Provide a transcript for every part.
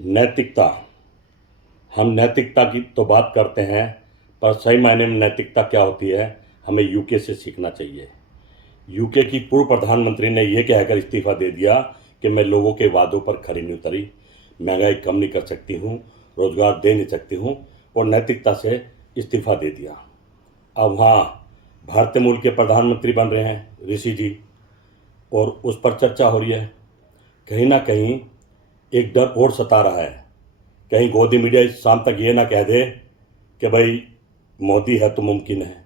नैतिकता। हम नैतिकता की तो बात करते हैं, पर सही मायने में नैतिकता क्या होती है हमें यूके से सीखना चाहिए। यूके की पूर्व प्रधानमंत्री ने यह कहकर इस्तीफा दे दिया कि मैं लोगों के वादों पर खरी नहीं उतरी, महंगाई कम नहीं कर सकती हूँ, रोजगार दे नहीं सकती हूँ, और नैतिकता से इस्तीफा दे दिया। अब वहाँ भारतीय मूल के प्रधानमंत्री बन रहे हैं ऋषि जी, और उस पर चर्चा हो रही है। कहीं ना कहीं एक डर और सता रहा है, कहीं गोदी मीडिया इस शाम तक ये ना कह दे कि भाई मोदी है तो मुमकिन है।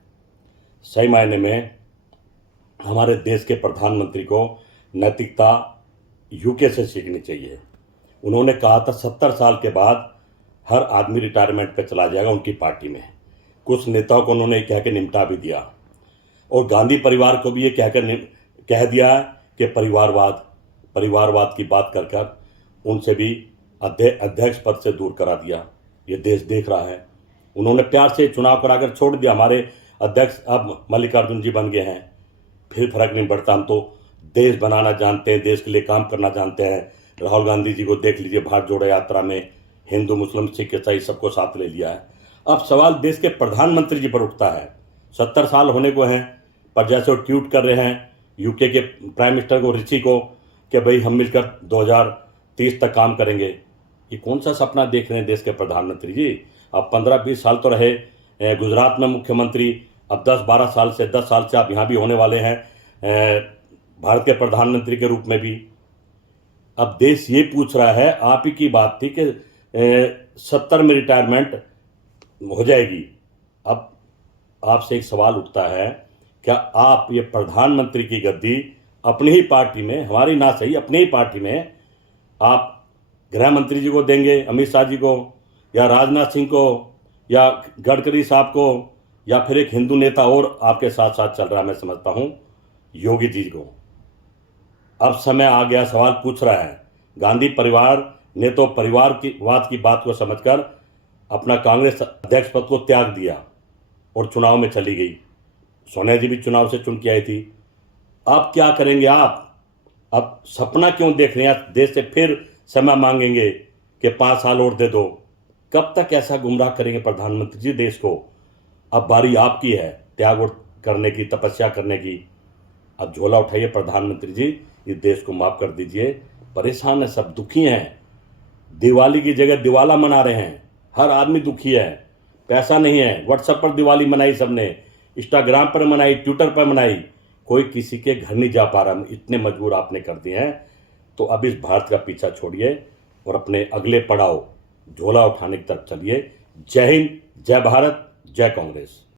सही मायने में हमारे देश के प्रधानमंत्री को नैतिकता यूके से सीखनी चाहिए। उन्होंने कहा था 70 साल के बाद हर आदमी रिटायरमेंट पे चला जाएगा उनकी पार्टी में। कुछ नेताओं को उन्होंने कह के निपटा भी दिया, और गांधी परिवार को भी ये कह दिया कि परिवारवाद की बात कर कर उनसे भी अध्यक्ष पद से दूर करा दिया। ये देश देख रहा है। उन्होंने प्यार से चुनाव कराकर छोड़ दिया। हमारे अध्यक्ष अब मल्लिकार्जुन जी बन गए हैं, फिर फर्क नहीं पड़ता। हम तो देश बनाना जानते हैं, देश के लिए काम करना जानते हैं। राहुल गांधी जी को देख लीजिए, भारत जोड़ो यात्रा में हिंदू मुस्लिम सिख ईसाई सबको साथ ले लिया है। अब सवाल देश के प्रधानमंत्री जी पर उठता है। 70 साल होने को हैं, पर जैसे वो ट्वीट कर रहे हैं यूके के प्राइम मिनिस्टर को, ऋषि को, कि भाई हम मिलकर 2030 तक काम करेंगे। ये कौन सा सपना देख रहे हैं देश के प्रधानमंत्री जी? अब 15-20 साल तो रहे गुजरात में मुख्यमंत्री, अब 10-12 साल से 10 साल से आप यहाँ भी होने वाले हैं भारत के प्रधानमंत्री के रूप में भी। अब देश ये पूछ रहा है, आप ही की बात थी कि 70 में रिटायरमेंट हो जाएगी। अब आपसे एक सवाल उठता है, क्या आप ये प्रधानमंत्री की गद्दी अपनी ही पार्टी में, हमारी ना सही अपनी ही पार्टी में, आप गृह मंत्री जी को देंगे, अमित शाह जी को, या राजनाथ सिंह को, या गडकरी साहब को, या फिर एक हिंदू नेता और आपके साथ साथ चल रहा है, मैं समझता हूँ योगी जी को? अब समय आ गया, सवाल पूछ रहा है। गांधी परिवार ने तो परिवारवाद की बात को समझकर अपना कांग्रेस अध्यक्ष पद को त्याग दिया और चुनाव में चली गई। सोनिया जी भी चुनाव से चुन के आई थी। अब क्या करेंगे आप? अब सपना क्यों देख रहे हैं? देश से फिर समय मांगेंगे कि 5 साल और दे दो। कब तक ऐसा गुमराह करेंगे प्रधानमंत्री जी देश को? अब बारी आपकी है त्याग करने की, तपस्या करने की। अब झोला उठाइए प्रधानमंत्री जी, इस देश को माफ कर दीजिए। परेशान है सब, दुखी हैं। दिवाली की जगह दिवाला मना रहे हैं, हर आदमी दुखी है। पैसा नहीं है, व्हाट्सएप पर दिवाली मनाई सबने, इंस्टाग्राम पर मनाई, ट्विटर पर मनाई, कोई किसी के घर नहीं जा पा रहा। इतने मजबूर आपने कर दिए हैं। तो अब इस भारत का पीछा छोड़िए और अपने अगले पड़ाव झोला उठाने की तरफ चलिए। जय हिंद, जय भारत, जय कांग्रेस।